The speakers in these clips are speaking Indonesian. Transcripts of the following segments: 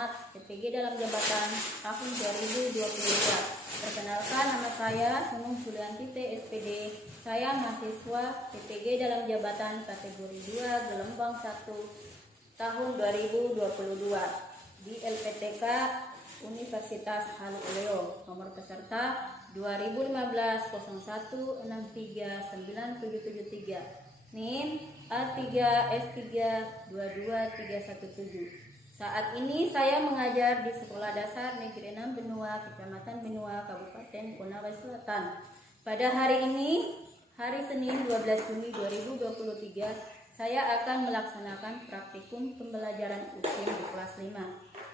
tamat PPG dalam jabatan tahun 2022. Perkenalkan, nama saya Nunung Julianti SPD. Saya mahasiswa PPG dalam jabatan kategori 2 gelombang 1 tahun 2022 di LPTK Universitas Halu Oleo. Nomor peserta 2015 01 63 9773. NIM A3 S3 22317. Saat ini saya mengajar di Sekolah Dasar Negeri 6 Benua, Kecamatan Benua, Kabupaten Konawe Selatan. Pada hari ini, hari Senin 12 Juni 2023, saya akan melaksanakan praktikum pembelajaran UTM di kelas 5.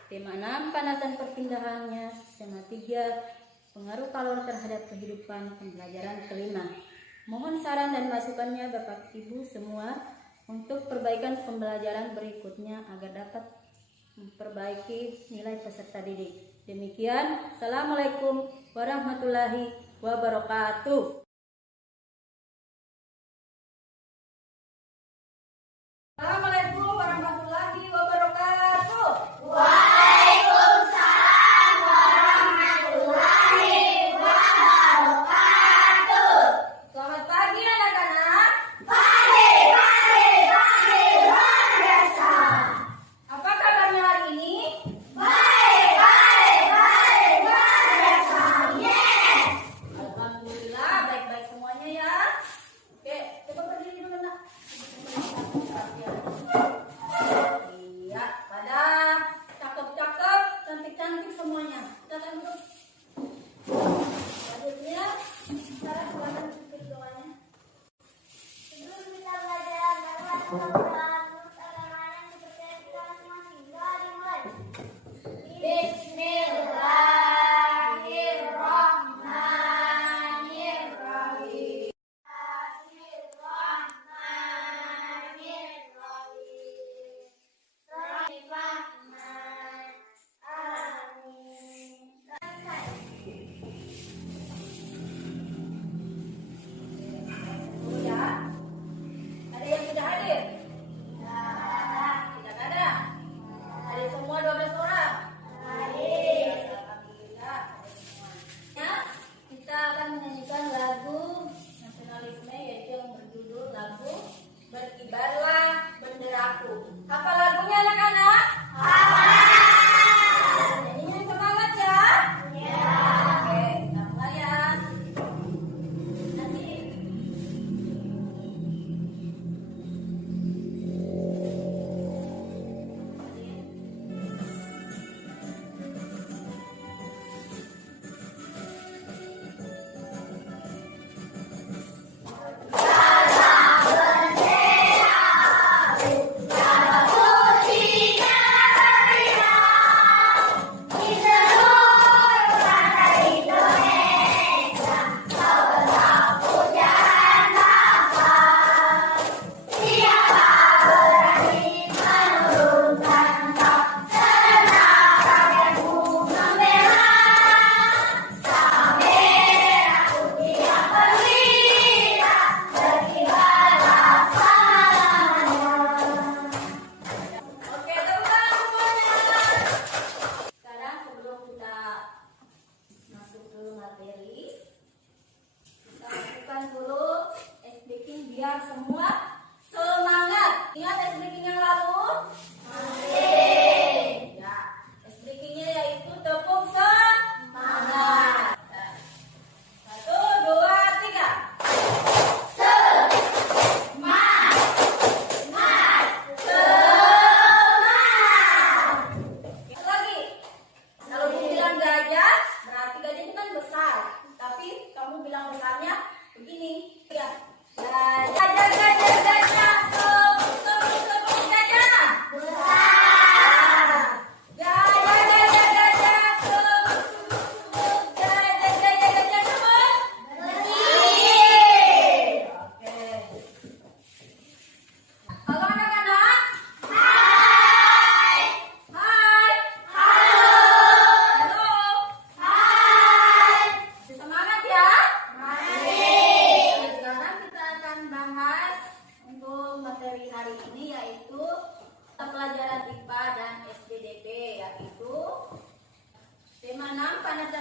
Tema 6, panasan perpindahannya. Tema 3, pengaruh kalor terhadap kehidupan pembelajaran kelima. Mohon saran dan masukannya Bapak Ibu semua untuk perbaikan pembelajaran berikutnya agar dapat memperbaiki nilai peserta didik. Demikian, Assalamualaikum warahmatullahi wabarakatuh. Assalamualaikum warahmatullahi wabarakatuh. Waalaikumsalam warahmatullahi wabarakatuh. Selamat pagi anak-anak. Pagi luar biasa. Apa kabarnya hari ini? Baik luar biasa. Yes. Alhamdulillah baik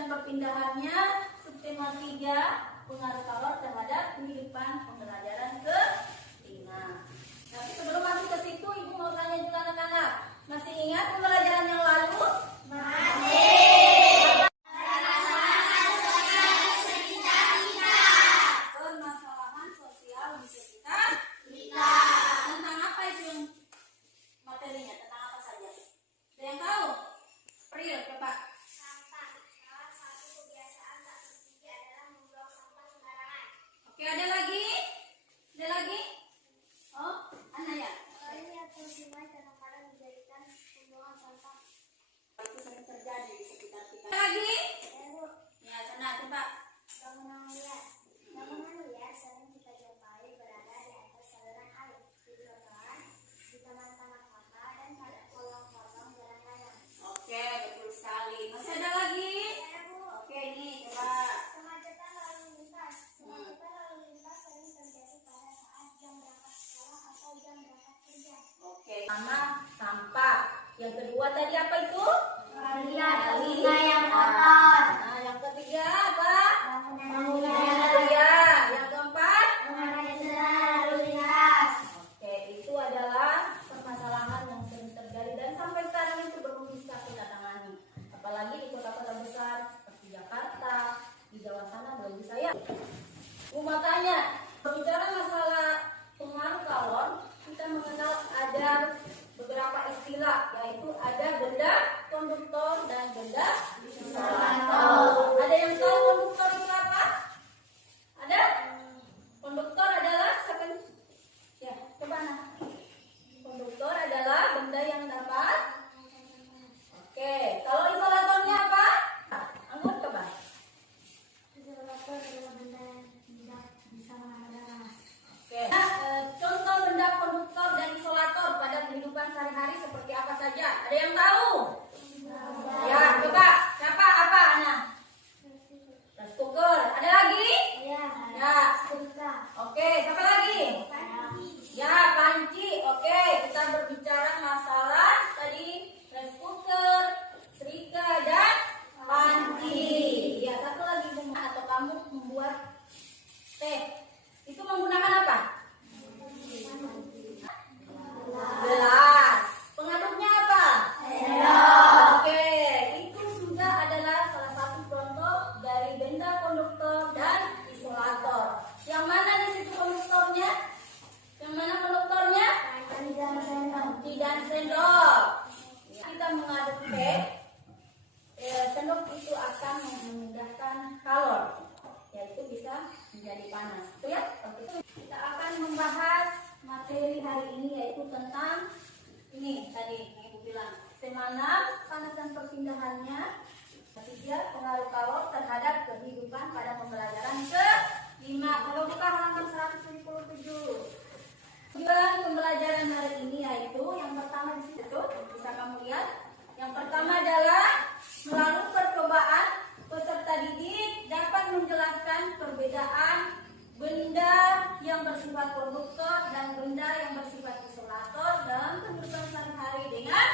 dan perpindahannya, subtema 3, pengaruh kalor terhadap kehidupan pembelajaran ke-5. Tapi sebelum masuk ke situ, Ibu mau tanya juga anak-anak, masih ingat pembelajaran yang lalu? Permasalahan sosial di sekitar kita. Tentang apa itu yang materinya? Tentang apa saja? Ada yang tahu? Pril, coba. Sampah. Salah satu kebiasaan tak terpuji adalah membuang sampah sembarangan. Oke, ada lagi? Ada lagi? Oh, Anaya. Lain yang sungai kadang-kadang dijadikan pembuangan sampah. Itu sering terjadi di sekitar kita. Ada lagi? Lalu, Ya, sana coba. bangunan liar. Bangunan liar sering kita jumpai berada di atas saluran air, di trotoar, di taman-taman kota, dan pada kolong-kolong jalan raya. Oke, betul sekali. Masih ada lagi? Ya, Bu. Oke, ini coba. Kemacetan lalu lintas. Kemacetan lalu lintas sering terjadi pada saat jam berangkat sekolah atau jam berangkat kerja. Oke, pertama sampah. Yang kedua tadi apa itu? Lihat sungai yang kotor. Nah, yang ketiga apa? Bangunan Iya. Yang keempat? lalu lintas. Oke, itu adalah permasalahan yang sering terjadi dan sampai sekarang itu belum bisa kita tangani. Apalagi di kota-kota besar seperti Jakarta, di Jawa sana belum bisa ya. Makanya berbicara masalah pengaruh kalor, kita mengenal ada beberapa istilah, yaitu ada benda konduktor dan benda isolator. Ada yang tahu konduktor itu apa? Ada? Konduktor adalah siapa? Ya, coba nah. Konduktor adalah benda yang dapat. Oke, kalau isolatornya apa? Anggur coba. Isolator adalah benda yang tidak bisa mengenal. Oke. Nah, contoh benda konduktor dan isolator pada kehidupan sehari-hari seperti apa saja? Ada yang tahu? Ya, coba. Siapa? Apa? Ana? Rice cooker. Ada lagi? Ya, Ya. Oke, siapa lagi? Ya, panci. Oke, kita berbicara masalah tadi rice cooker, setrika, dan panci. Ya, satu lagi atau kamu membuat teh. Itu menggunakan apa? Gelas. Pengaduknya apa? Oke, itu sudah adalah salah satu contoh dari benda konduktor dan isolator. Yang mana di situ konduktornya? Yang mana konduktornya? Panci dan sendok. Kita mengaduk teh, sendok itu akan memudahkan kalor, yaitu bisa menjadi panas. Itu ya. Oke. Kita akan membahas materi hari ini yaitu tentang ini tadi yang Ibu bilang. Tema 6, panas dan perpindahannya. Ketiga, pengaruh kalor terhadap kehidupan pada pembelajaran ke-5. Kalau buka halaman 177. Tujuan pembelajaran hari ini yaitu yang pertama di situ bisa kamu lihat. Yang pertama adalah melalui percobaan peserta didik dapat menjelaskan perbedaan benda yang bersifat konduktor dan benda yang bersifat isolator dalam kehidupan sehari-hari dengan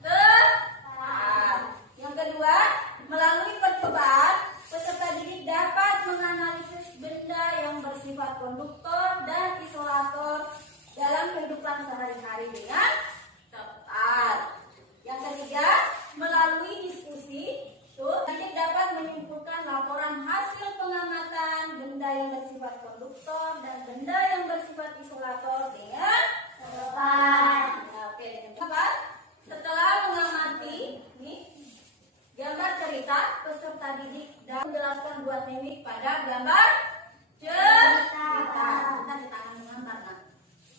tepat. Yang kedua, melalui percobaan peserta didik dapat menganalisis benda yang bersifat konduktor dan isolator dalam kehidupan sehari-hari dengan tepat. Yang ketiga, melalui diskusi, didik dapat menyimpulkan laporan hasil pengamatan benda yang bersifat konduktor dan benda yang bersifat isolator dengan tepat. Nah, oke, dengan tepat. Setelah mengamati gambar cerita, peserta didik dan menjelaskan buat mimik pada gambar cerita. Kita di tangan mengantar. Nah.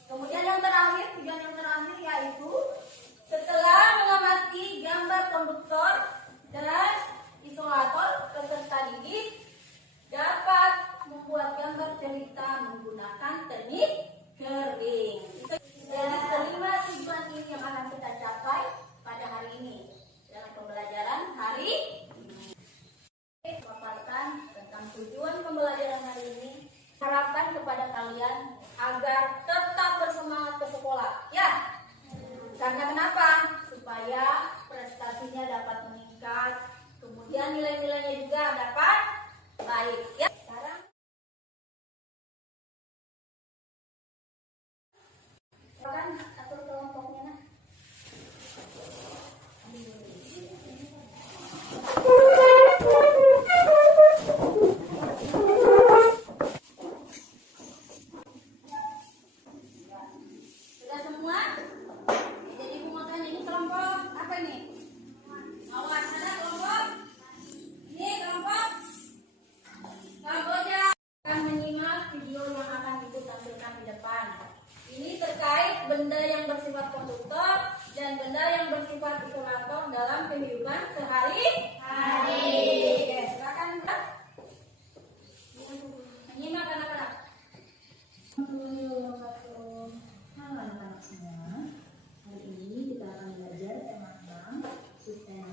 Kemudian yang terakhir, tujuan yang terakhir yaitu setelah mengamati gambar konduktor dan isolator, peserta didik dapat membuat gambar cerita menggunakan teknik kering. Jadi kelima tujuan ini yang akan kita capai pada hari ini dalam pembelajaran hari ini. Paparkan tentang tujuan pembelajaran hari ini. Harapkan kepada kalian agar tetap bersemangat ke sekolah. Ya. Karena kenapa? Supaya prestasinya dapat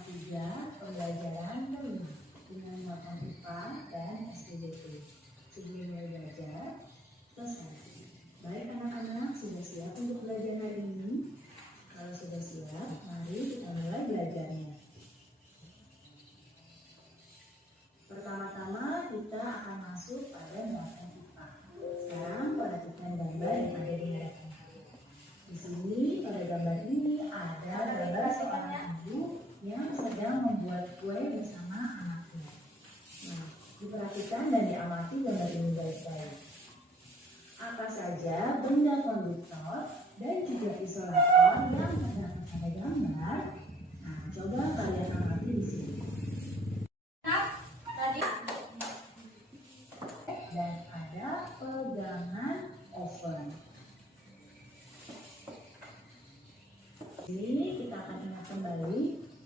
3 pembelajaran menengah dengan mata IPA dan SPDP. Sebelum mulai belajar, selesai. Baik anak-anak, sudah siap untuk belajar hari ini? Kalau sudah siap, mari kita mulai belajarnya. Pertama-tama kita akan masuk pada muatan IPA. Sekarang perhatikan gambar yang ada di hadapan kalian. Di sini pada gambar ini ada gambar seorang ibu yang sedang membuat kue bersama anaknya. Nah, diperhatikan dan diamati gambar ini baik-baik. Apa saja benda konduktor dan juga isolator yang terdapat pada gambar? Nah, coba kalian amati di sini. Dan ada pegangan oven. Ini kita akan ingat kembali,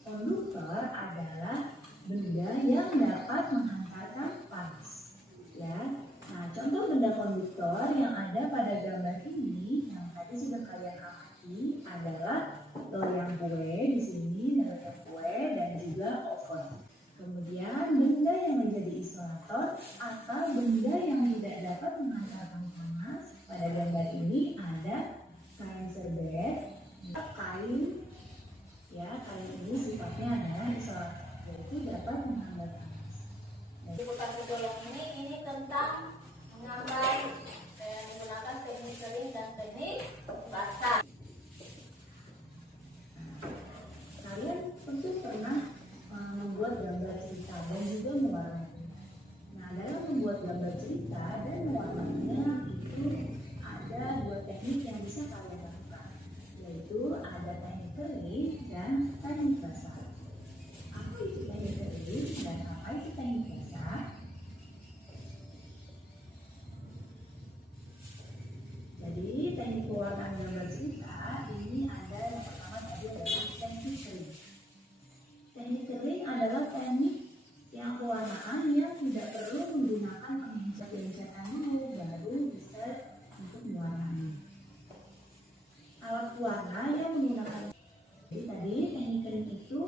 konduktor adalah benda yang dapat menghantarkan panas. Ya, nah contoh benda konduktor yang ada pada gambar ini yang tadi sudah kalian amati adalah loyang kue di sini, loyang kue dan juga oven. Kemudian benda yang menjadi isolator atau benda yang tidak dapat menghantarkan panas pada gambar ini ada kain serbet, kain, ya kain ini sifatnya adalah isolator, yaitu dapat menghambat panas. Bukan video yang ini tentang menggambar dan menggunakan teknik kering dan teknik basah. Kalian tentu pernah membuat gambar cerita dan juga mewarnainya. Nah, dalam membuat gambar cerita dan mewarnainya itu ada dua teknik yang bisa kalian lakukan, yaitu ada teknik kering dan teknik basah. Apa itu teknik kering dan apa itu teknik basah? Jadi teknik pewarnaan gambar cerita ini ada yang pertama tadi adalah teknik kering. Teknik kering adalah teknik yang pewarnaan yang tidak perlu menggunakan pengecat-pengecatan dulu baru bisa untuk mewarnai. Alat pewarna yang menggunakan tadi teknik kering itu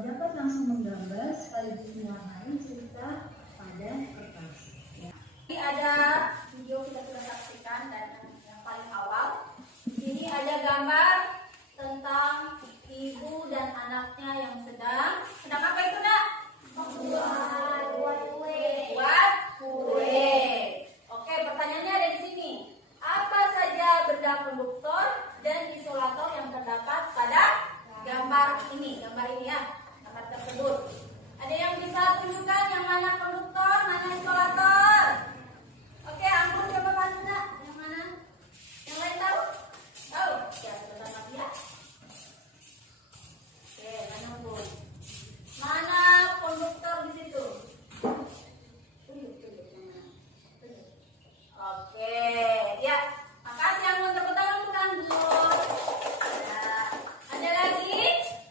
dapat langsung menggambar sekaligus mewarnai cerita pada kertas. Ya. Ini ada video kita sudah saksikan dan yang paling awal. Ini ada gambar tentang ibu dan anaknya yang sedang apa itu nak? Buat kue. Buat kue. Oke, pertanyaannya ada di sini. Apa saja benda konduktor dan isolator yang terdapat pada gambar ini ya, gambar tersebut. Ada yang bisa tunjukkan yang mana konduktor, mana isolator? Oke, Anggun coba bantu nak. Yang mana? Yang lain tahu? Tahu? Ya, sebentar lagi ya. Oke, mana Anggun? Mana konduktor di situ? Tunjuk, mana? Tunjuk. Oke, ya. Makasih Anggun, tepuk tangan untuk Anggun. Ya. Ada lagi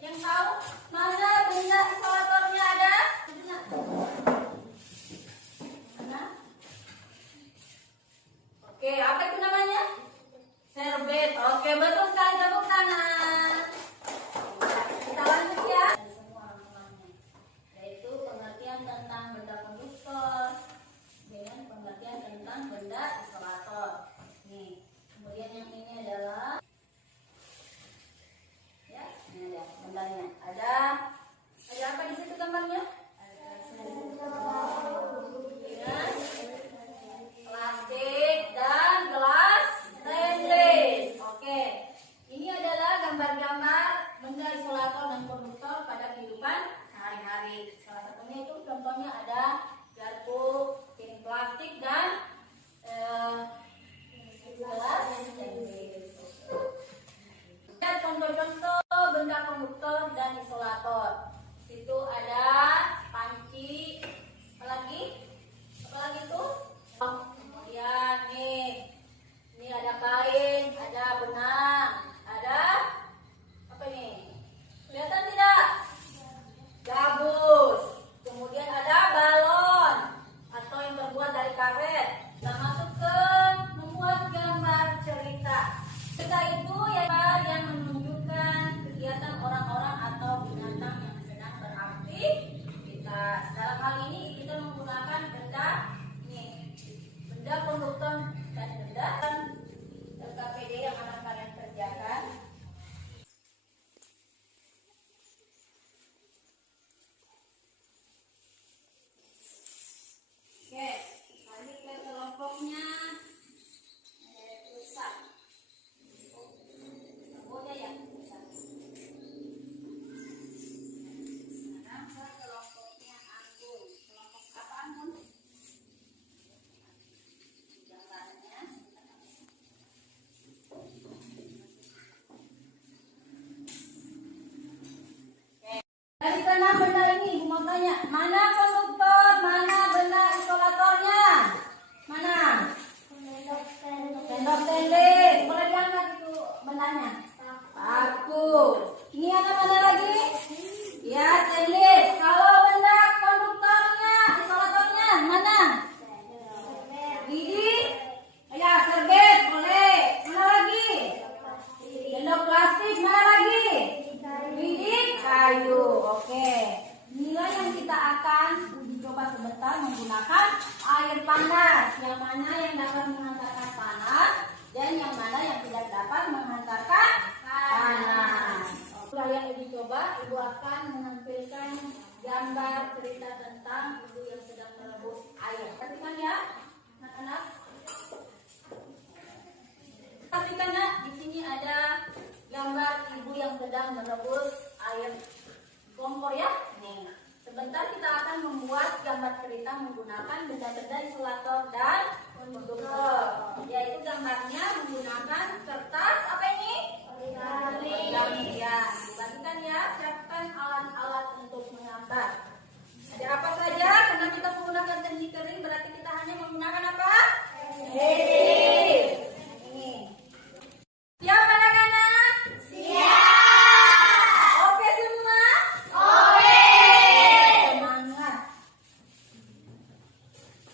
yang tahu mana benda isolatornya ada? Itu nak. Mana? Oke, mana benda ini? Ibu mau tanya, mana konduktor, mana benda isolatornya? Mana? Sendok tendek. Boleh diangkat itu bendanya. Paku. Ini ada mana lagi? Ya, tendek. Kalau benda konduktornya, isolatornya, mana? Gigi. Ya, serbet. Boleh. Mana lagi? Sendok plastik. Mana lagi? Bidik kayu. Oke. Inilah yang kita akan uji coba sebentar menggunakan air panas. Yang mana yang dapat menghantarkan panas dan yang mana yang tidak dapat menghantarkan panas. Kalian uji coba, Ibu akan menampilkan gambar cerita tentang ibu yang sedang merebus air. Perhatikan ya, anak-anak. Perhatikan ya, di sini ada gambar ibu yang sedang merebus air kompor ya. Nih, sebentar kita akan membuat gambar cerita menggunakan benda-benda isolator dan konduktor. Yaitu gambarnya menggunakan kertas apa ini? Origami. Ya, dibagikan ya. Siapkan alat-alat untuk menggambar. Ada apa saja? Karena kita menggunakan teknik kering, berarti kita hanya menggunakan apa? Ini. Siap anak-anak? Siap. Oke semua? Oke. Semangat.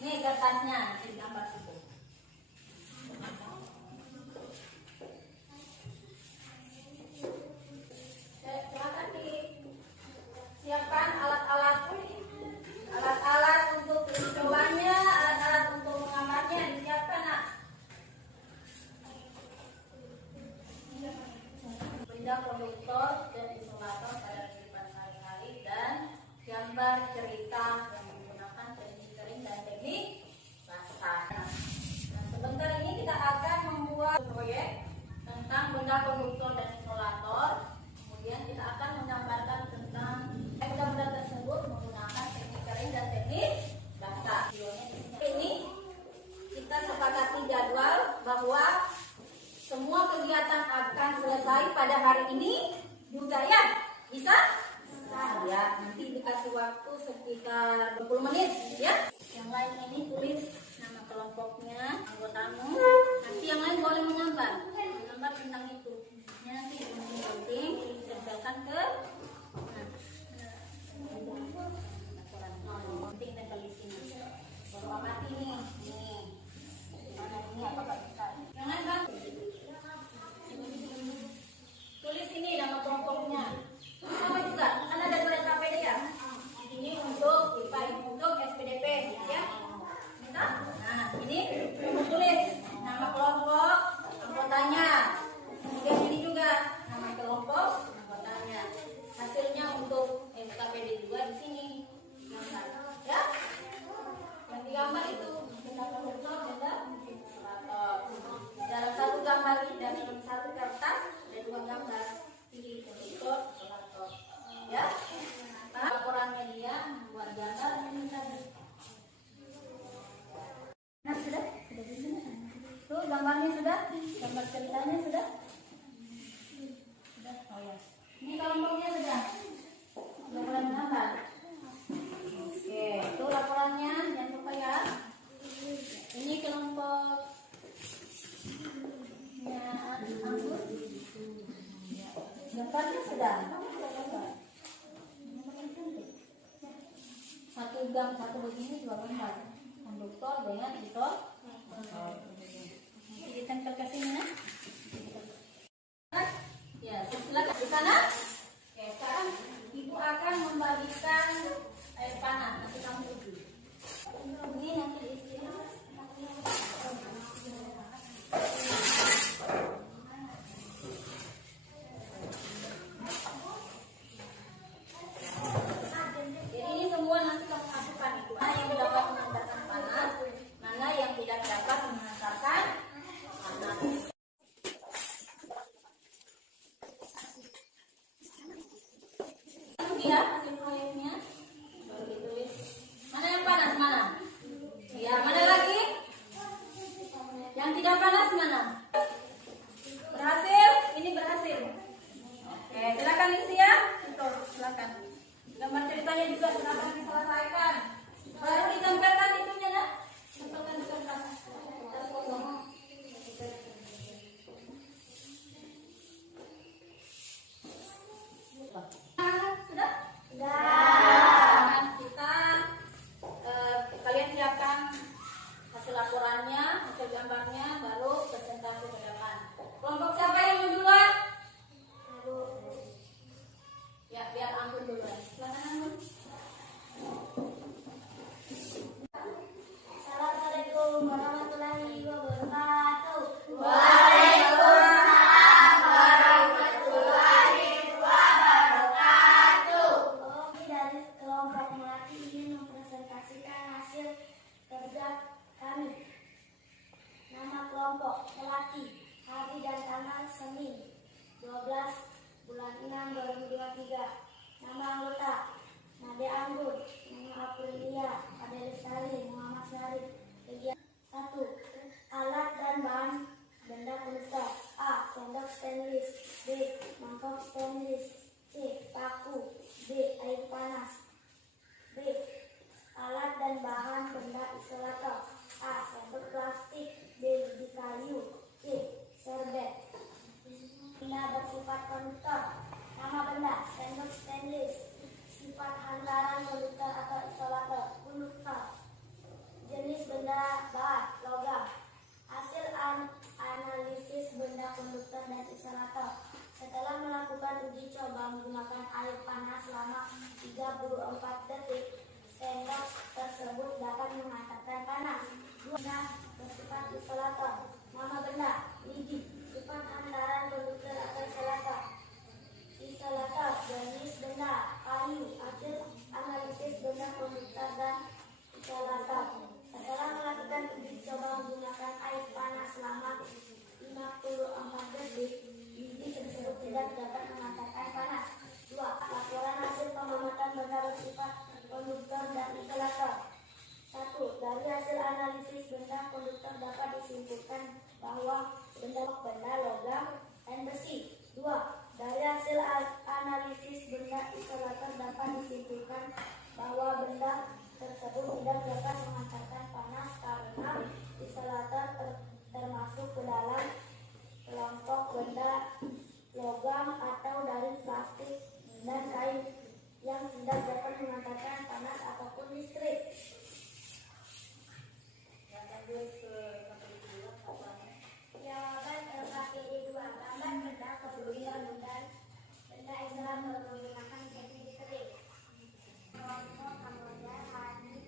Nih kertasnya, nanti gambar itu. Silakan disiapkan alat-alat untuk mencobanya, alat-alat untuk menggambarnya disiapkan nak. Benda konduktor dan isolator pada kehidupan sehari-hari dan gambar cerita yang menggunakan teknik kering dan teknik basah. Nah, sebentar ini kita akan membuat proyek tentang benda konduktor dan isolator. Kemudian kita akan menggambarkan tentang benda-benda tersebut menggunakan teknik kering dan teknik basah. Ini kita sepakati jadwal bahwa semua kegiatan akan selesai pada hari ini juga ya? Bisa? Ya, nanti dikasih waktu sekitar 20 menit ya. Yang lain ini tulis nama kelompoknya, anggotamu. Nanti yang lain boleh menggambar tentang itu. Ini nanti penting ditempelkan ke penting tempel di sini. Baru amati nih. Mana ini apakah bisa? Yang lain bang? Tulis ini nama kelompoknya. Sama juga, kan ada surat KPD ya. Ini untuk IPA, untuk SPDP, ya. Minta? Nah, ini tulis nama kelompok, anggotanya. Kemudian ini juga nama kelompok, anggotanya. Hasilnya untuk SKPD juga di sini. Ya. Yang digambar itu benda konduktor, benda isolator. Dalam satu gambar ini, dalam satu kertas ada dua gambar. Ini konduktor, isolator. Ya. Laporan media buat gambar ini tadi. Nah, sudah di sini. Tuh gambarnya sudah, gambar ceritanya sudah. Sudah. Oh ya. Ini kelompoknya sudah. Sudah mulai menggambar. Oke, itu laporannya, jangan lupa ya. Ini kelompok anggur. Gambarnya sudah. Satu begini dua gambar. Konduktor dengan isolator. Nanti ditempel ke sini ya. Ya, silakan di sana. Oke, sekarang ibu akan membagikan air panas. Nanti kamu uji. Ini nanti diisi. Ini semua nanti kamu masukkan itu. Mana yang dapat menghantarkan panas, mana yang tidak dapat menghantarkan panas. Ya, hasil proyeknya baru ditulis. Mana yang panas mana? Ya, mana ditanya juga silakan diselesaikan. Baru ditempelkan itunya nak. Tempelkan di kertas. Kertas kosong. Sudah? Nah, kita kalian siapkan hasil laporannya, hasil gambarnya, baru presentasi ke depan. Kelompok siapa yang mau duluan? Ya, biar Ampun duluan. Silakan Ampun. Assalamualaikum warahmatullahi wabarakatuh. Kami dari kelompok Melati ingin mempresentasikan hasil kerja kami. Nama kelompok Melati, hari dan tanggal Senin 12 bulan 6 2023. Nama anggota Nade Anggun, nama Aprilia, Ade Lestari, Muhammad Syarif. Kegiatan 1. Alat dan bahan benda konduktor. A. Sendok stainless. B. Mangkok stainless. C. Paku. D. Air panas. B. Alat dan bahan benda isolator. A. Sendok plastik. B. Biji kayu. C. Serbet. Benda bersifat konduktor. Nama benda sendok stainless. Sifat hantaran konduktor atau isolator. Konduktor. Jenis benda bahan logam. Hasil analisis benda konduktor dan isolator. Setelah melakukan uji coba menggunakan air panas selama 34 detik, sendok tersebut dapat menghantarkan panas. Benda bersifat isolator. Nama benda lidi. Sifat hantaran konduktor atau isolator. Isolator jenis benda kayu. Hasil analisis benda konduktor dan isolator. Setelah melakukan uji coba menggunakan air panas selama 54 detik, biji tersebut tidak dapat menghantarkan panas. 2. Laporan hasil pengamatan benda bersifat konduktor dan isolator. 1. Dari hasil analisis benda konduktor dapat disimpulkan bahwa benda logam dan besi. 2. Dari hasil analisis benda isolator dapat disimpulkan bahwa benda tersebut tidak dapat menghantarkan panas karena isolator termasuk ke dalam kelompok benda logam atau dari plastik dan kain yang tidak dapat menghantarkan panas ataupun listrik. Jawaban LKPD 2. Gambar benda kebutuhan benda isolator menggunakan teknik kering. Kelompok Kamboja hari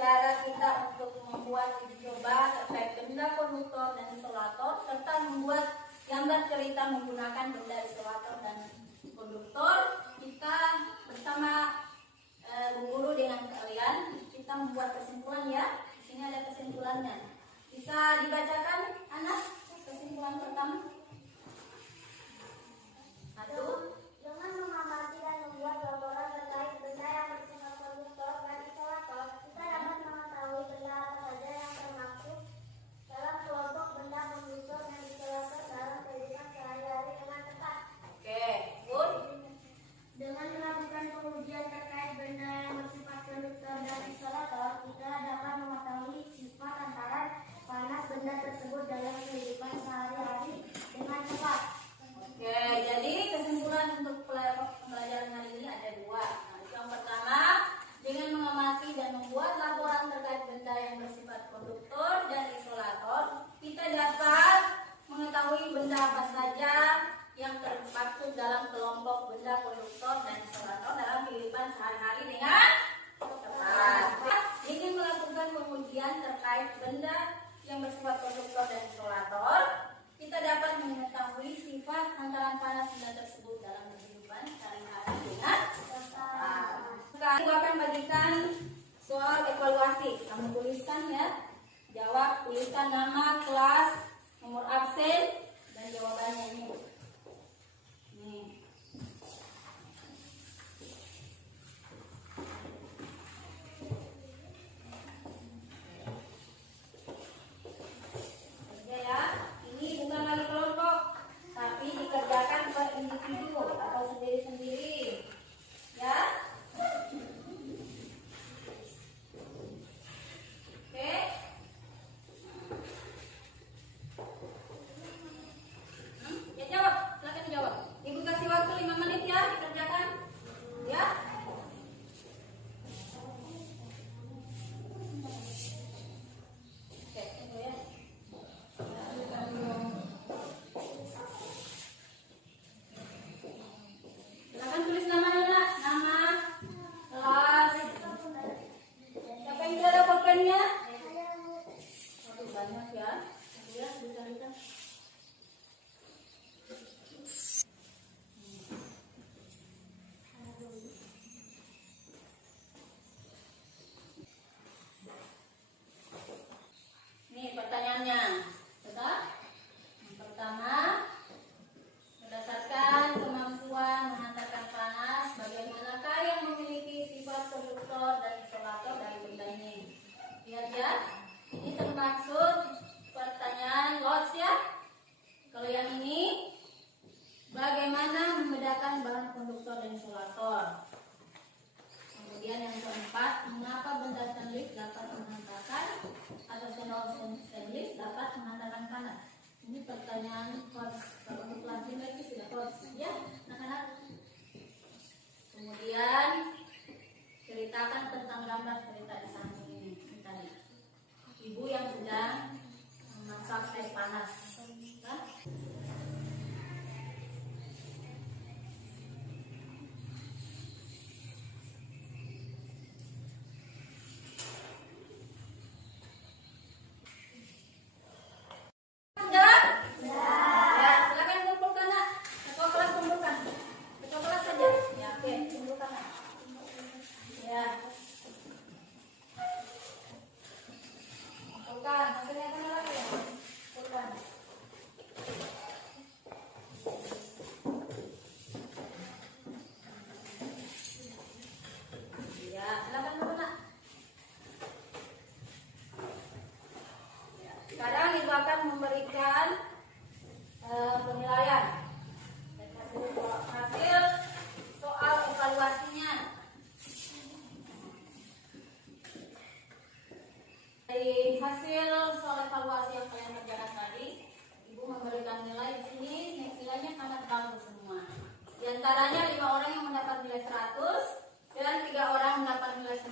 cara kita untuk membuat uji coba terkait benda konduktor dan isolator serta membuat gambar cerita menggunakan benda isolator dan konduktor. Kita bersama Bu Guru dengan kalian kita membuat kesimpulan ya. Di sini ada kesimpulannya. Bisa dibacakan anak kesimpulan pertama? Satu. Dengan mengamati dan membuat laporan terkait benda yang bersifat konduktor dan isolator, kita dapat mengetahui benda apa saja yang termasuk dalam kelompok benda konduktor dan isolator dalam kehidupan sehari-hari dengan tepat. Oke, good. Dengan melakukan pengujian terkait benda yang bersifat konduktor dan isolator, kita dapat mengetahui sifat antara panas benda tersebut dalam kehidupan sehari-hari dengan tepat. Oke, jadi kesimpulan untuk pembelajaran hari ini ada dua. Nah, yang pertama, dengan mengamati dan membuat laporan terkait benda yang bersifat konduktor dan isolator, kita dapat mengetahui benda apa saja yang termaksud dalam kelompok benda konduktor dan isolator dalam kehidupan sehari-hari dengan tepat. Dengan melakukan pengujian terkait benda yang bersifat konduktor dan isolator, kita dapat mengetahui sifat antara panas benda tersebut dalam kehidupan sehari-hari dengan tepat. Sekarang aku akan bagikan soal evaluasi. Kamu tuliskan ya. Jawab, tuliskan nama, kelas, nomor absen, dan jawabannya ini. Nih. Oke ya, ini bukan lagi kelompok, tapi dikerjakan per individu atau sendiri-sendiri. Ya. Oke. Ya jawab, silakan dijawab. Ibu kasih waktu 5 menit ya, dikerjakan. Ya. Oke, tunggu ya. Silakan tulis namanya, Nak. Nama, kelas. Siapa yang tidak dapat pennya? Waduh, banyak ya. Ya, bisa. Nih pertanyaannya. Betul? Yang pertama, berdasarkan kemampuan menghantarkan panas, bagaimanakah yang memiliki sifat konduktor dan isolator dari benda ini? Lihat ya, ini termaksud pertanyaan lots ya. Kalau yang ini, bagaimana membedakan bahan konduktor dan isolator? Kemudian yang keempat, mengapa benda stainless dapat menghantarkan atau stainless dapat menghantarkan panas? Ini pertanyaan course. Kalau untuk lanjut lagi sudah course ya, anak-anak. Kemudian ceritakan tentang gambar cerita di samping ini. Ini tadi ibu yang sedang memasak teh panas. Nah, sudah? Ya, silakan kumpulkan Nak. Ketua kelas kumpulkan. Ketua kelas saja. Ya, oke, kumpulkan Nak. Ya. Kumpulkan. Hasilnya apa lagi ya? Kumpulkan. Ya, silakan dulu Nak. Sekarang Ibu akan memberikan penilaian hasil soal evaluasinya. Dari hasil soal evaluasi yang kalian kerjakan tadi, Ibu memberikan nilai di sini, nilainya sangat bagus semua. Di antaranya 5 orang yang mendapat nilai 100 dan 3 orang mendapat nilai 90.